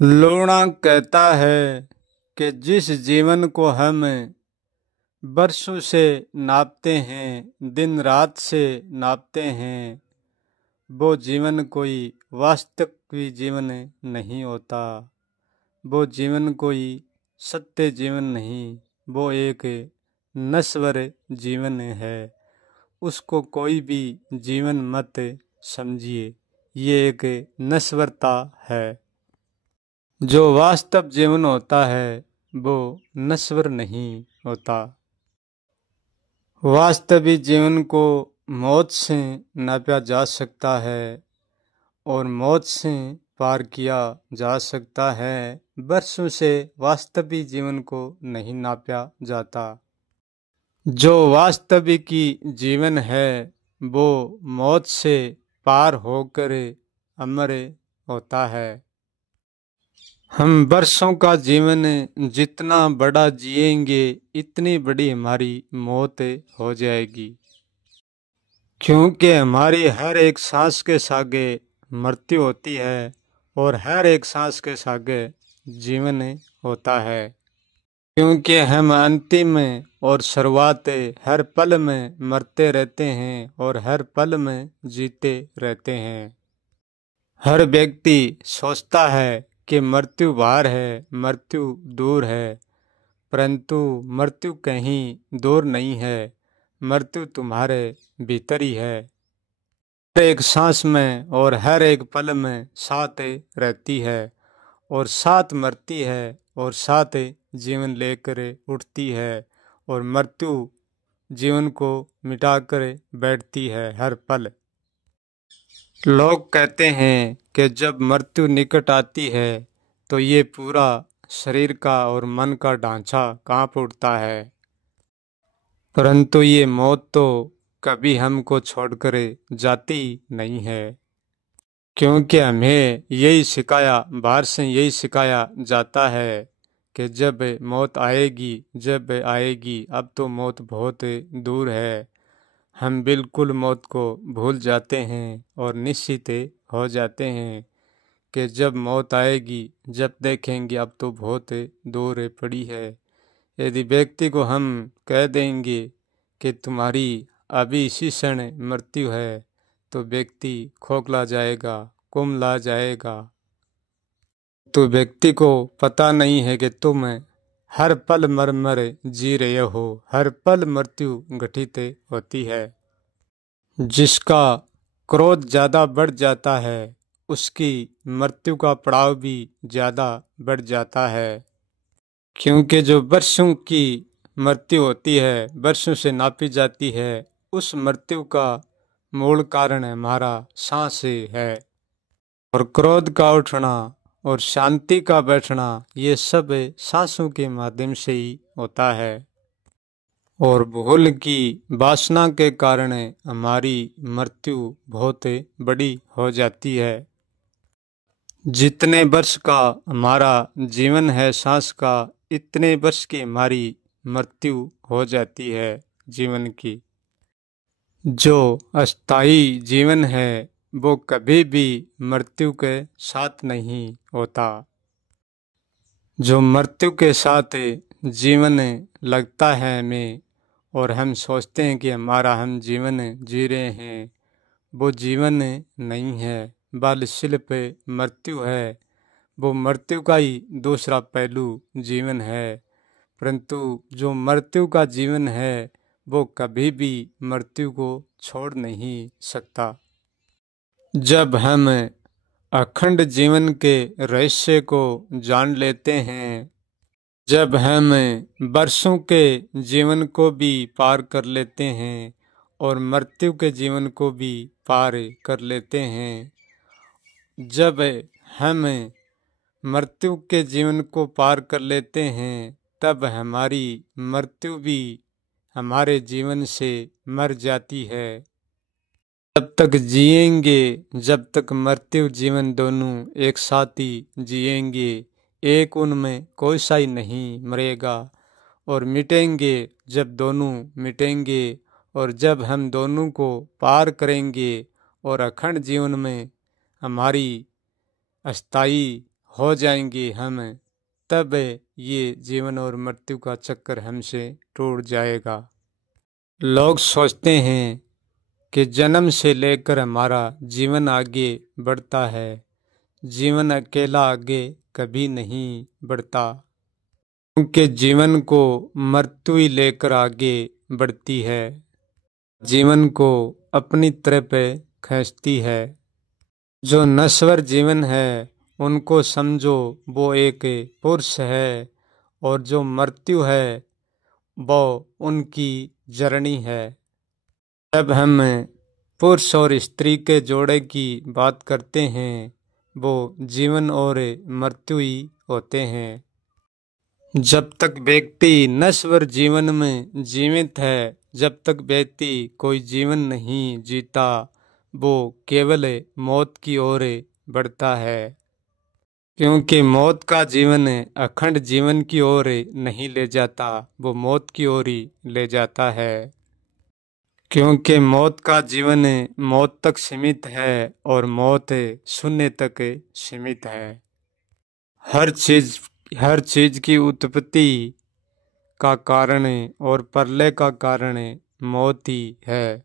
लूणा कहता है कि जिस जीवन को हम बरसों से नापते हैं, दिन रात से नापते हैं, वो जीवन कोई वास्तविक जीवन नहीं होता। वो जीवन कोई सत्य जीवन नहीं, वो एक नश्वर जीवन है। उसको कोई भी जीवन मत समझिए, ये एक नश्वरता है। जो वास्तव जीवन होता है वो नश्वर नहीं होता। वास्तविक जीवन को मौत से नापा जा सकता है और मौत से पार किया जा सकता है। वर्षों से वास्तविक जीवन को नहीं नापा जाता। जो वास्तविक जीवन है वो मौत से पार होकर अमर होता है। हम वर्षों का जीवन जितना बड़ा जिएंगे इतनी बड़ी हमारी मौत हो जाएगी, क्योंकि हमारी हर एक सांस के सागे मृत्यु होती है और हर एक सांस के सागे जीवन होता है। क्योंकि हम अंतिम और शुरुआत हर पल में मरते रहते हैं और हर पल में जीते रहते हैं। हर व्यक्ति सोचता है कि मृत्यु बाहर है, मृत्यु दूर है, परंतु मृत्यु कहीं दूर नहीं है, मृत्यु तुम्हारे भीतर ही है। हर एक सांस में और हर एक पल में साथ रहती है और साथ मरती है और साथ जीवन लेकर उठती है और मृत्यु जीवन को मिटाकर बैठती है हर पल। लोग कहते हैं कि जब मृत्यु निकट आती है तो ये पूरा शरीर का और मन का ढांचा कांप उठता है, परंतु ये मौत तो कभी हमको छोड़कर जाती नहीं है। क्योंकि हमें यही सिखाया, बाहर से यही सिखाया जाता है कि जब मौत आएगी, जब आएगी, अब तो मौत बहुत दूर है। हम बिल्कुल मौत को भूल जाते हैं और निश्चित हो जाते हैं कि जब मौत आएगी, जब देखेंगे अब तो बहुत दूर पड़ी है। यदि व्यक्ति को हम कह देंगे कि तुम्हारी अभी इसी क्षण मृत्यु है, तो व्यक्ति खोखला जाएगा, कुम्हला जाएगा। तो व्यक्ति को पता नहीं है कि तुम हर पल मर मर जी रहे हो, हर पल मृत्यु घटित होती है। जिसका क्रोध ज़्यादा बढ़ जाता है उसकी मृत्यु का पड़ाव भी ज़्यादा बढ़ जाता है। क्योंकि जो वर्षों की मृत्यु होती है, वर्षों से नापी जाती है, उस मृत्यु का मूल कारण हमारा सांस है। और क्रोध का उठना और शांति का बैठना ये सब सांसों के माध्यम से ही होता है। और भूल की वासना के कारण हमारी मृत्यु बहुत बड़ी हो जाती है। जितने वर्ष का हमारा जीवन है सांस का, इतने वर्ष की हमारी मृत्यु हो जाती है जीवन की। जो अस्थाई जीवन है वो कभी भी मृत्यु के साथ नहीं होता। जो मृत्यु के साथ जीवन लगता है हमें और हम सोचते हैं कि हम जीवन जी रहे हैं, वो जीवन नहीं है, बल शिल्प मृत्यु है। वो मृत्यु का ही दूसरा पहलू जीवन है। परंतु जो मृत्यु का जीवन है वो कभी भी मृत्यु को छोड़ नहीं सकता। जब हम अखंड जीवन के रहस्य को जान लेते हैं, जब हम वर्षों के जीवन को भी पार कर लेते हैं और मृत्यु के जीवन को भी पार कर लेते हैं, जब हम मृत्यु के जीवन को पार कर लेते हैं, तब हमारी मृत्यु भी हमारे जीवन से मर जाती है। जब तक जिएंगे, जब तक मृत्यु जीवन दोनों एक साथ ही जिएंगे, एक उनमें कोई सा ही नहीं मरेगा। और मिटेंगे जब दोनों मिटेंगे और जब हम दोनों को पार करेंगे और अखंड जीवन में हमारी अस्थाई हो जाएंगे हम, तब ये जीवन और मृत्यु का चक्कर हमसे टूट जाएगा। लोग सोचते हैं कि जन्म से लेकर हमारा जीवन आगे बढ़ता है, जीवन अकेला आगे कभी नहीं बढ़ता, क्योंकि जीवन को मृत्यु ही लेकर आगे बढ़ती है, जीवन को अपनी तरफ खींचती है। जो नश्वर जीवन है उनको समझो वो एक पुरुष है, और जो मृत्यु है वो उनकी जर्नी है। जब हम पुरुष और स्त्री के जोड़े की बात करते हैं, वो जीवन और मृत्यु ही होते हैं। जब तक व्यक्ति नश्वर जीवन में जीवित है, जब तक व्यक्ति कोई जीवन नहीं जीता, वो केवल मौत की ओर बढ़ता है, क्योंकि मौत का जीवन अखंड जीवन की ओर नहीं ले जाता, वो मौत की ओर ही ले जाता है। क्योंकि मौत का जीवन मौत तक सीमित है और मौत शून्य तक सीमित है। हर चीज की उत्पत्ति का कारण और प्रलय का कारण मौत ही है।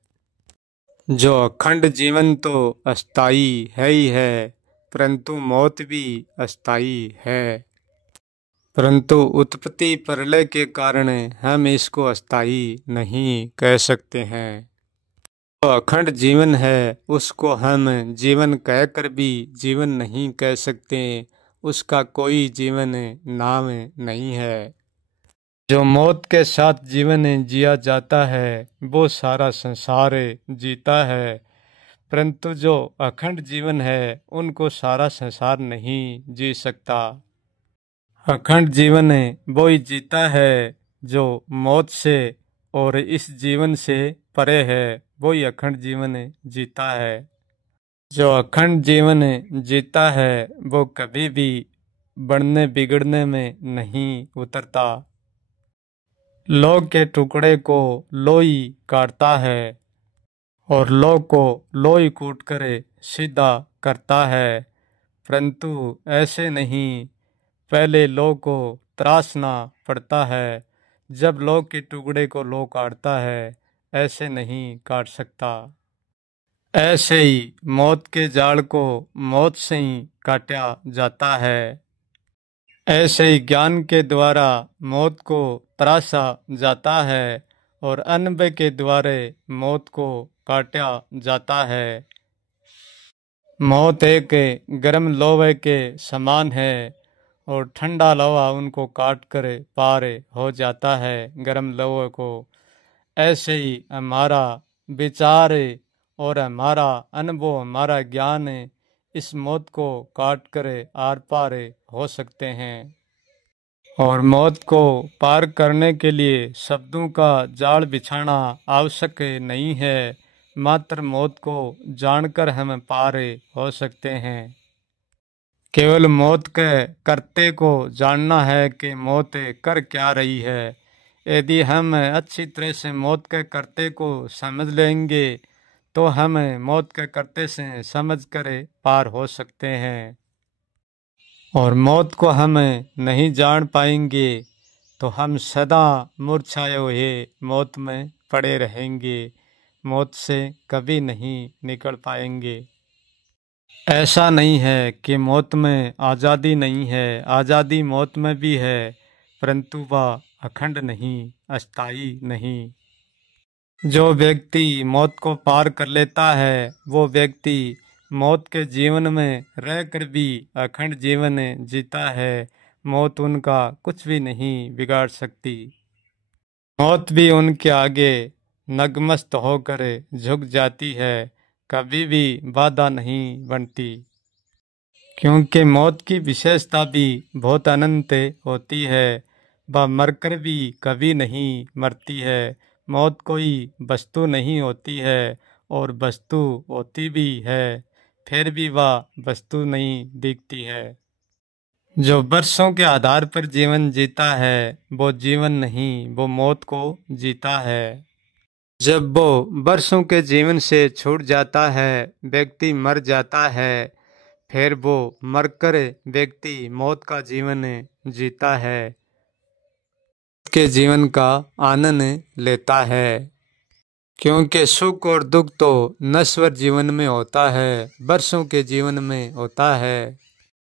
जो अखंड जीवन तो अस्थाई है ही है, परंतु मौत भी अस्थाई है। परंतु उत्पत्ति प्रलय के कारण हम इसको अस्थाई नहीं कह सकते हैं। जो अखंड जीवन है उसको हम जीवन कहकर भी जीवन नहीं कह सकते, उसका कोई जीवन नाम नहीं है। जो मौत के साथ जीवन जिया जाता है वो सारा संसार जीता है, परंतु जो अखंड जीवन है उनको सारा संसार नहीं जी सकता। अखंड जीवन वो ही जीता है जो मौत से और इस जीवन से परे है, वो ही अखंड जीवन जीता है। जो अखंड जीवन जीता है वो कभी भी बढ़ने बिगड़ने में नहीं उतरता। लौ के टुकड़े को लोई काटता है और लौ को लोई कूट कर सीधा करता है, परंतु ऐसे नहीं, पहले लौ को तराशना पड़ता है। जब लौ के टुकड़े को लौ काटता है, ऐसे नहीं काट सकता। ऐसे ही मौत के जाल को मौत से ही काटा जाता है। ऐसे ही ज्ञान के द्वारा मौत को तराशा जाता है और अनुभव के द्वारा मौत को काटा जाता है। मौत एक गर्म लोहे के समान है और ठंडा लोहा उनको काट कर पार हो जाता है गर्म लोहे को। ऐसे ही हमारा विचार और हमारा अनुभव, हमारा ज्ञान इस मौत को काट कर आर पार हो सकते हैं। और मौत को पार करने के लिए शब्दों का जाल बिछाना आवश्यक नहीं है, मात्र मौत को जानकर हम पार हो सकते हैं। केवल मौत के करते को जानना है कि मौत कर क्या रही है। यदि हम अच्छी तरह से मौत के करते को समझ लेंगे तो हम मौत के करते से समझ कर पार हो सकते हैं। और मौत को हम नहीं जान पाएंगे तो हम सदा मूर्छाए हुए मौत में पड़े रहेंगे, मौत से कभी नहीं निकल पाएंगे। ऐसा नहीं है कि मौत में आज़ादी नहीं है, आज़ादी मौत में भी है, परंतु वह अखंड नहीं, अस्थाई नहीं। जो व्यक्ति मौत को पार कर लेता है वो व्यक्ति मौत के जीवन में रहकर भी अखंड जीवन जीता है। मौत उनका कुछ भी नहीं बिगाड़ सकती। मौत भी उनके आगे नगमस्त होकर झुक जाती है, कभी भी बाधा नहीं बनती, क्योंकि मौत की विशेषता भी बहुत अनंत होती है। वह मरकर भी कभी नहीं मरती है। मौत कोई वस्तु नहीं होती है और वस्तु होती भी है फिर भी वह वस्तु नहीं दिखती है। जो वर्षों के आधार पर जीवन जीता है वो जीवन नहीं, वो मौत को जीता है। जब वो वर्षों के जीवन से छूट जाता है, व्यक्ति मर जाता है, फिर वो मरकर व्यक्ति मौत का जीवन जीता है, के जीवन का आनंद लेता है। क्योंकि सुख और दुख तो नश्वर जीवन में होता है, वर्षों के जीवन में होता है।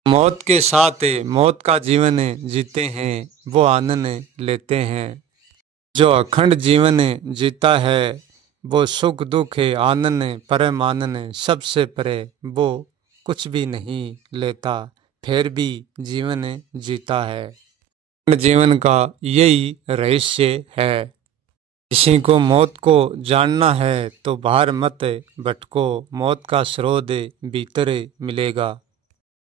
मौत के साथ मौत का जीवन जीते हैं, वो आनंद लेते हैं। जो अखंड जीवन जीता है वो सुख दुख आनंद परम आनंद सबसे परे वो कुछ भी नहीं लेता, फिर भी जीवन जीता है। जीवन का यही रहस्य है। किसी को मौत को जानना है तो बाहर मत भटको, मौत का स्रोत भीतर मिलेगा।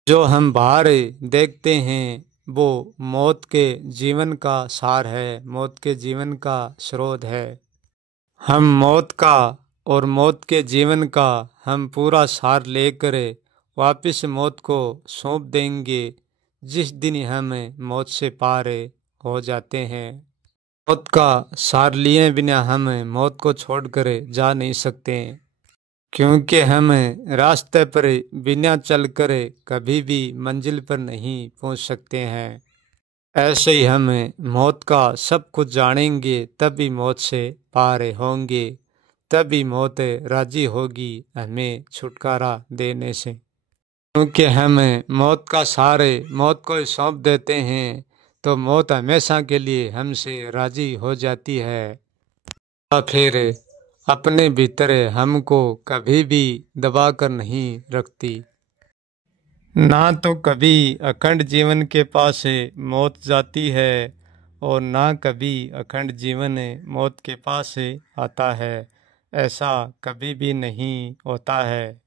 जो हम बाहर देखते हैं वो मौत के जीवन का सार है, मौत के जीवन का स्रोत है। हम मौत का और मौत के जीवन का हम पूरा सार लेकर वापस मौत को सौंप देंगे जिस दिन हम मौत से पार हो जाते हैं। मौत का सार लिए बिना हम मौत को छोड़कर जा नहीं सकते, क्योंकि हम रास्ते पर बिना चलकर कभी भी मंजिल पर नहीं पहुंच सकते हैं। ऐसे ही हम मौत का सब कुछ जानेंगे तभी मौत से पार होंगे, तभी मौत राजी होगी हमें छुटकारा देने से। क्योंकि हम मौत का सारे मौत को सौंप देते हैं तो मौत हमेशा के लिए हमसे राजी हो जाती है और फिर अपने भीतर हमको कभी भी दबा कर नहीं रखती। ना तो कभी अखंड जीवन के पास मौत जाती है और ना कभी अखंड जीवन मौत के पास आता है, ऐसा कभी भी नहीं होता है।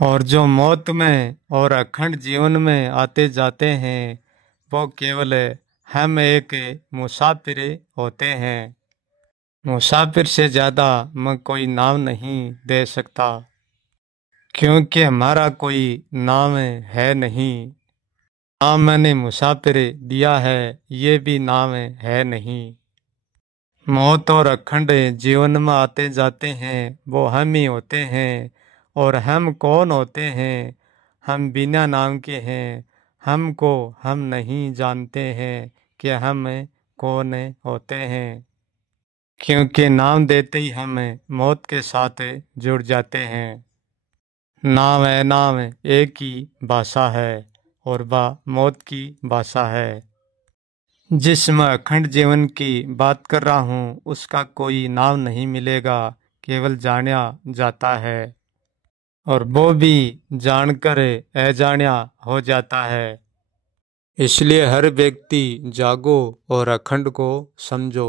और जो मौत में और अखंड जीवन में आते जाते हैं वो केवल हम एक मुसाफिर होते हैं। मुसाफिर से ज़्यादा मैं कोई नाम नहीं दे सकता, क्योंकि हमारा कोई नाम है नहीं। नाम मैंने मुसाफिर दिया है, ये भी नाम है नहीं। मौत और अखंड जीवन में आते जाते हैं वो हम ही होते हैं। और हम कौन होते हैं? हम बिना नाम के हैं। हमको हम नहीं जानते हैं कि हम कौन होते हैं, क्योंकि नाम देते ही हम मौत के साथ जुड़ जाते हैं। नाम है नाम एक ही भाषा है और वह मौत की भाषा है। जिस मैं अखंड जीवन की बात कर रहा हूँ उसका कोई नाम नहीं मिलेगा, केवल जाना जाता है और वो भी जानकर अजाना हो जाता है। इसलिए हर व्यक्ति जागो और अखंड को समझो।